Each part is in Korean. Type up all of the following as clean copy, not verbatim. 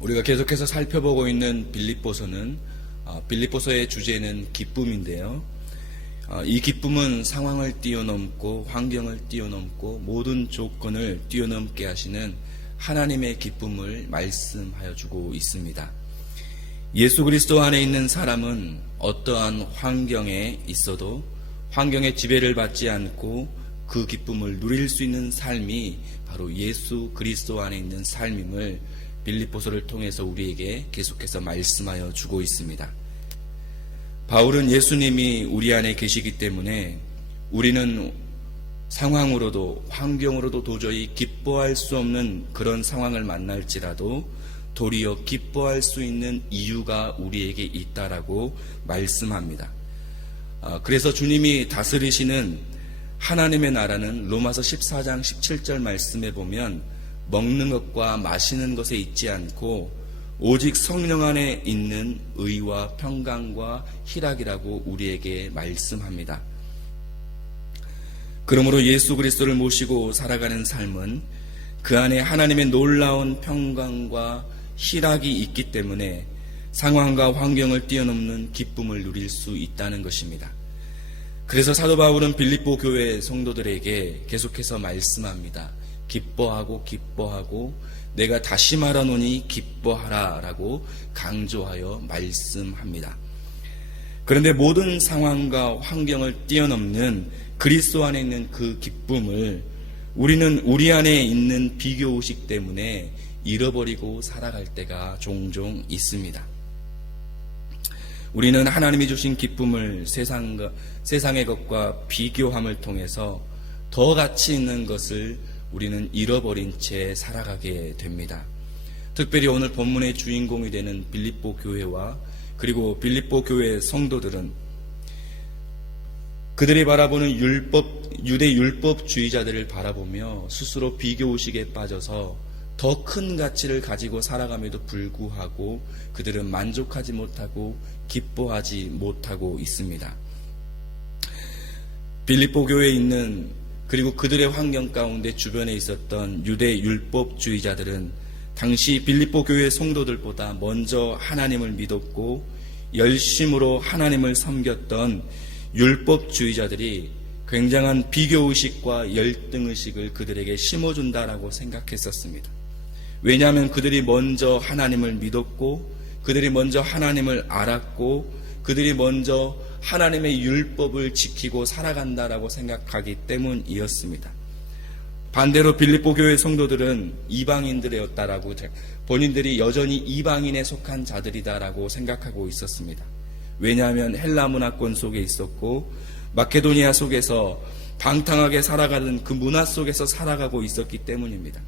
우리가 계속해서 살펴보고 있는 빌립보서는 빌립보서의 주제는 기쁨인데요. 이 기쁨은 상황을 뛰어넘고 환경을 뛰어넘고 모든 조건을 뛰어넘게 하시는 하나님의 기쁨을 말씀하여 주고 있습니다. 예수 그리스도 안에 있는 사람은 어떠한 환경에 있어도 환경의 지배를 받지 않고 그 기쁨을 누릴 수 있는 삶이 바로 예수 그리스도 안에 있는 삶임을 빌립보서를 통해서 우리에게 계속해서 말씀하여 주고 있습니다. 바울은 예수님이 우리 안에 계시기 때문에 우리는 상황으로도 환경으로도 도저히 기뻐할 수 없는 그런 상황을 만날지라도 도리어 기뻐할 수 있는 이유가 우리에게 있다라고 말씀합니다. 그래서 주님이 다스리시는 하나님의 나라는 로마서 14장 17절 말씀에 보면 먹는 것과 마시는 것에 있지 않고 오직 성령 안에 있는 의와 평강과 희락이라고 우리에게 말씀합니다. 그러므로 예수 그리스도를 모시고 살아가는 삶은 그 안에 하나님의 놀라운 평강과 희락이 있기 때문에 상황과 환경을 뛰어넘는 기쁨을 누릴 수 있다는 것입니다. 그래서 사도 바울은 빌립보 교회 성도들에게 계속해서 말씀합니다. 기뻐하고 내가 다시 말하노니 기뻐하라 라고 강조하여 말씀합니다. 그런데 모든 상황과 환경을 뛰어넘는 그리스도 안에 있는 그 기쁨을 우리는 우리 안에 있는 비교의식 때문에 잃어버리고 살아갈 때가 종종 있습니다. 우리는 하나님이 주신 기쁨을 세상의 것과 비교함을 통해서 더 가치 있는 것을 우리는 잃어버린 채 살아가게 됩니다. 특별히 오늘 본문의 주인공이 되는 빌립보 교회와 그리고 빌립보 교회 성도들은 그들이 바라보는 유대 율법주의자들을 바라보며 스스로 비교의식에 빠져서 더 큰 가치를 가지고 살아감에도 불구하고 그들은 만족하지 못하고 기뻐하지 못하고 있습니다. 빌립보 교회에 있는 그리고 그들의 환경 가운데 주변에 있었던 유대 율법주의자들은 당시 빌립보 교회 성도들보다 먼저 하나님을 믿었고 열심으로 하나님을 섬겼던 율법주의자들이 굉장한 비교의식과 열등의식을 그들에게 심어준다라고 생각했었습니다. 왜냐하면 그들이 먼저 하나님을 믿었고 그들이 먼저 하나님을 알았고 그들이 먼저 하나님의 율법을 지키고 살아간다라고 생각하기 때문이었습니다. 반대로 빌립보 교회 성도들은 이방인들이었다라고 본인들이 여전히 이방인에 속한 자들이다라고 생각하고 있었습니다. 왜냐하면 헬라 문화권 속에 있었고 마케도니아 속에서 방탕하게 살아가는 그 문화 속에서 살아가고 있었기 때문입니다.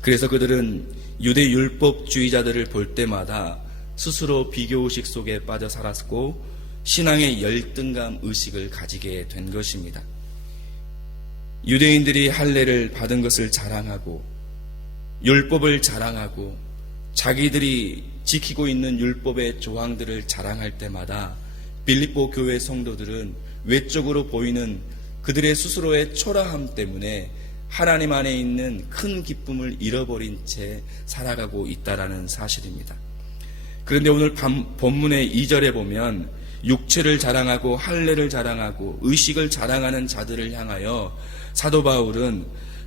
그래서 그들은 유대 율법주의자들을 볼 때마다 스스로 비교의식 속에 빠져 살았고 신앙의 열등감 의식을 가지게 된 것입니다. 유대인들이 할례를 받은 것을 자랑하고 율법을 자랑하고 자기들이 지키고 있는 율법의 조항들을 자랑할 때마다 빌립보 교회 성도들은 외적으로 보이는 그들의 스스로의 초라함 때문에 하나님 안에 있는 큰 기쁨을 잃어버린 채 살아가고 있다라는 사실입니다. 그런데 오늘 본문의 2절에 보면 육체를 자랑하고 할례를 자랑하고 의식을 자랑하는 자들을 향하여 사도 바울은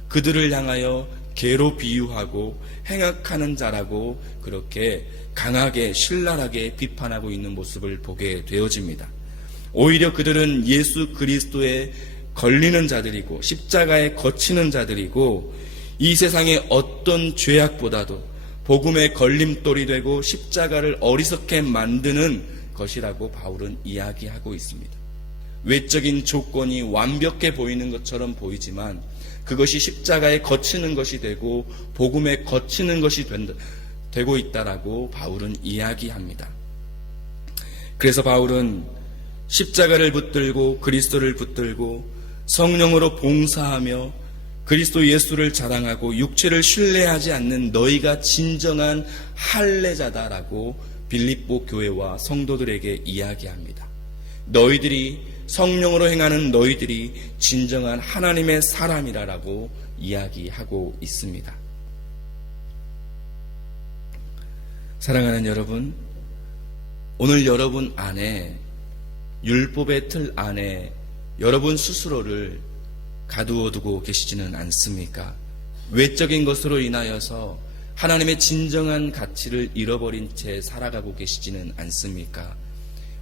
그들을 향하여 개로 비유하고 행악하는 자라고 그렇게 강하게 신랄하게 비판하고 있는 모습을 보게 되어집니다. 오히려 그들은 예수 그리스도에 걸리는 자들이고 십자가에 거치는 자들이고 이 세상의 어떤 죄악보다도 복음의 걸림돌이 되고 십자가를 어리석게 만드는 것이라고 바울은 이야기하고 있습니다. 외적인 조건이 완벽해 보이는 것처럼 보이지만 그것이 십자가에 거치는 것이 되고 복음에 거치는 것이 되고 있다라고 바울은 이야기합니다. 그래서 바울은 십자가를 붙들고 그리스도를 붙들고 성령으로 봉사하며 그리스도 예수를 자랑하고 육체를 신뢰하지 않는 너희가 진정한 할례자다라고 빌립보 교회와 성도들에게 이야기합니다. 너희들이 성령으로 행하는 너희들이 진정한 하나님의 사람이라고 이야기하고 있습니다. 사랑하는 여러분, 오늘 여러분 안에, 율법의 틀 안에 여러분 스스로를 가두어 두고 계시지는 않습니까? 외적인 것으로 인하여서 하나님의 진정한 가치를 잃어버린 채 살아가고 계시지는 않습니까?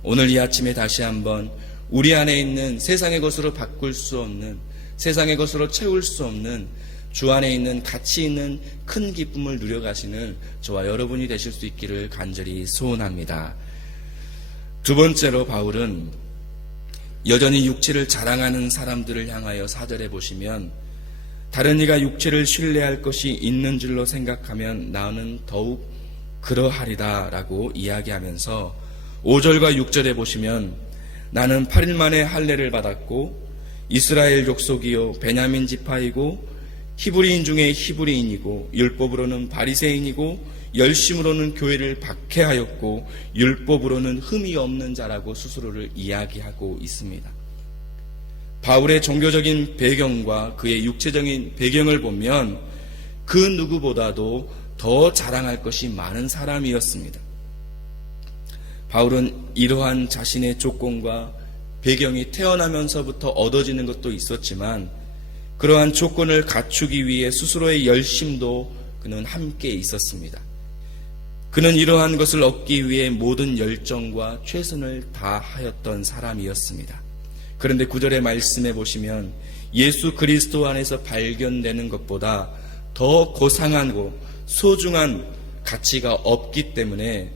오늘 이 아침에 다시 한번 우리 안에 있는 세상의 것으로 바꿀 수 없는, 세상의 것으로 채울 수 없는 주 안에 있는 가치 있는 큰 기쁨을 누려가시는 저와 여러분이 되실 수 있기를 간절히 소원합니다. 두 번째로 바울은 여전히 육체를 자랑하는 사람들을 향하여 4절에 보시면, 다른 이가 육체를 신뢰할 것이 있는 줄로 생각하면 나는 더욱 그러하리다 라고 이야기하면서 5절과 6절에 보시면, 나는 8일 만에 할례를 받았고 이스라엘 족속이요 베냐민 지파이고 히브리인 중에 히브리인이고 율법으로는 바리새인이고 열심으로는 교회를 박해하였고 율법으로는 흠이 없는 자라고 스스로를 이야기하고 있습니다. 바울의 종교적인 배경과 그의 육체적인 배경을 보면 그 누구보다도 더 자랑할 것이 많은 사람이었습니다. 바울은 이러한 자신의 조건과 배경이 태어나면서부터 얻어지는 것도 있었지만, 그러한 조건을 갖추기 위해 스스로의 열심도 그는 함께 있었습니다. 그는 이러한 것을 얻기 위해 모든 열정과 최선을 다하였던 사람이었습니다. 그런데 9절의 말씀에 보시면 예수 그리스도 안에서 발견되는 것보다 더 고상하고 소중한 가치가 없기 때문에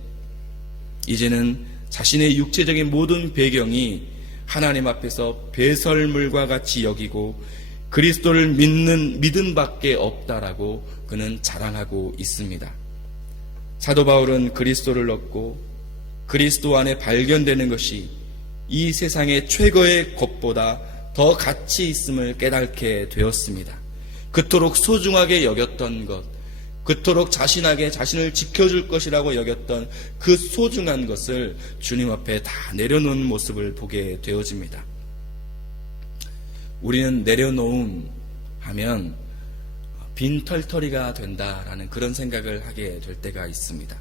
이제는 자신의 육체적인 모든 배경이 하나님 앞에서 배설물과 같이 여기고 그리스도를 믿는 믿음밖에 없다라고 그는 자랑하고 있습니다. 사도 바울은 그리스도를 얻고 그리스도 안에 발견되는 것이 이 세상의 최고의 것보다 더 가치 있음을 깨닫게 되었습니다. 그토록 소중하게 여겼던 것, 그토록 자신에게 자신을 지켜줄 것이라고 여겼던 그 소중한 것을 주님 앞에 다 내려놓은 모습을 보게 되어집니다. 우리는 내려놓음 하면 빈털터리가 된다라는 그런 생각을 하게 될 때가 있습니다.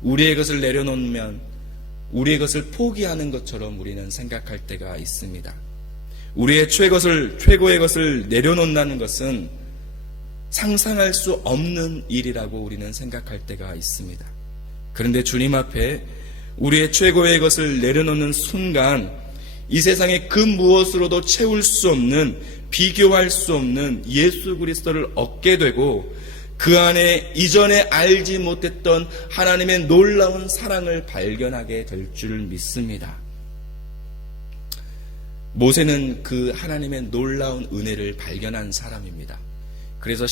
우리의 것을 내려놓으면 우리의 것을 포기하는 것처럼 우리는 생각할 때가 있습니다. 우리의 최고의 것을 내려놓는다는 것은 상상할 수 없는 일이라고 우리는 생각할 때가 있습니다. 그런데 주님 앞에 우리의 최고의 것을 내려놓는 순간 이 세상의 그 무엇으로도 채울 수 없는, 비교할 수 없는 예수 그리스도를 얻게 되고 그 안에 이전에 알지 못했던 하나님의 놀라운 사랑을 발견하게 될 줄 믿습니다. 모세는 그 하나님의 놀라운 은혜를 발견한 사람입니다. 그래서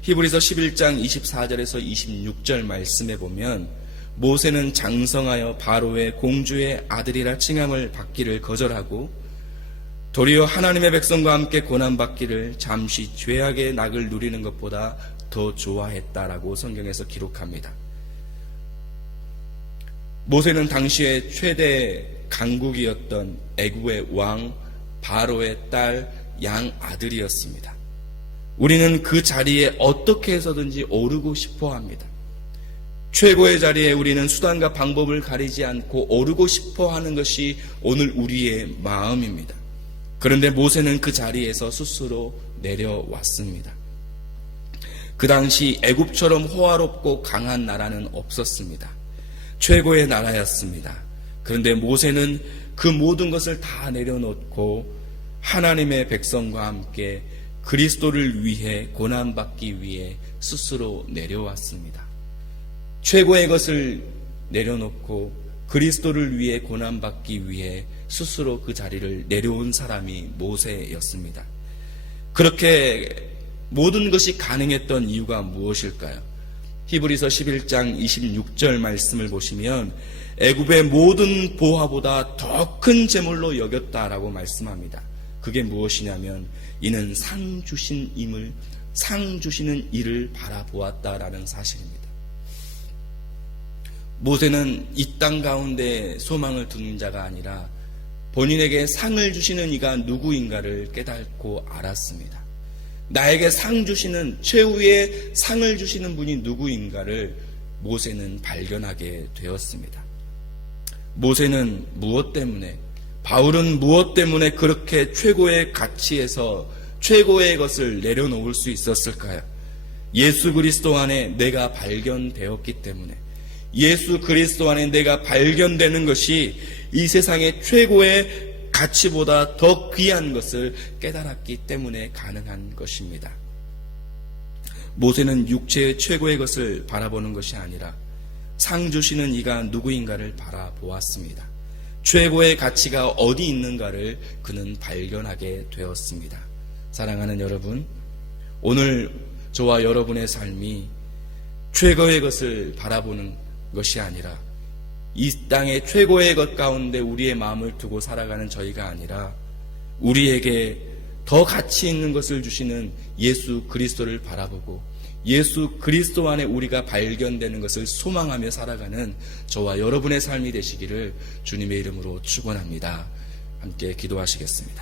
히브리서 11장 24절에서 26절 말씀에 보면 모세는 장성하여 바로의 공주의 아들이라 칭함을 받기를 거절하고 도리어 하나님의 백성과 함께 고난받기를 잠시 죄악의 낙을 누리는 것보다 더 좋아했다라고 성경에서 기록합니다. 모세는 당시의 최대 강국이었던 애굽의 왕 바로의 딸 양 아들이었습니다. 우리는 그 자리에 어떻게 해서든지 오르고 싶어 합니다. 최고의 자리에 우리는 수단과 방법을 가리지 않고 오르고 싶어 하는 것이 오늘 우리의 마음입니다. 그런데 모세는 그 자리에서 스스로 내려왔습니다. 그 당시 애굽처럼 호화롭고 강한 나라는 없었습니다. 최고의 나라였습니다. 그런데 모세는 그 모든 것을 다 내려놓고 하나님의 백성과 함께 그리스도를 위해 고난받기 위해 스스로 내려왔습니다. 최고의 것을 내려놓고 그리스도를 위해 고난받기 위해 스스로 그 자리를 내려온 사람이 모세였습니다. 그렇게 모든 것이 가능했던 이유가 무엇일까요? 히브리서 11장 26절 말씀을 보시면 애굽의 모든 보화보다 더 큰 재물로 여겼다라고 말씀합니다. 그게 무엇이냐면 이는 상 주시는 이를 바라보았다라는 사실입니다. 모세는 이 땅 가운데 소망을 두는 자가 아니라 본인에게 상을 주시는 이가 누구인가를 깨닫고 알았습니다. 나에게 상 주시는, 최후의 상을 주시는 분이 누구인가를 모세는 발견하게 되었습니다. 모세는 무엇 때문에, 바울은 무엇 때문에 그렇게 최고의 가치에서 최고의 것을 내려놓을 수 있었을까요? 예수 그리스도 안에 내가 발견되었기 때문에, 예수 그리스도 안에 내가 발견되는 것이 이 세상의 최고의 가치보다 더 귀한 것을 깨달았기 때문에 가능한 것입니다. 모세는 육체의 최고의 것을 바라보는 것이 아니라 상 주시는 이가 누구인가를 바라보았습니다. 최고의 가치가 어디 있는가를 그는 발견하게 되었습니다. 사랑하는 여러분, 오늘 저와 여러분의 삶이 최고의 것을 바라보는 것이 아니라 이 땅의 최고의 것 가운데 우리의 마음을 두고 살아가는 저희가 아니라 우리에게 더 가치 있는 것을 주시는 예수 그리스도를 바라보고 예수 그리스도 안에 우리가 발견되는 것을 소망하며 살아가는 저와 여러분의 삶이 되시기를 주님의 이름으로 축원합니다. 함께 기도하시겠습니다.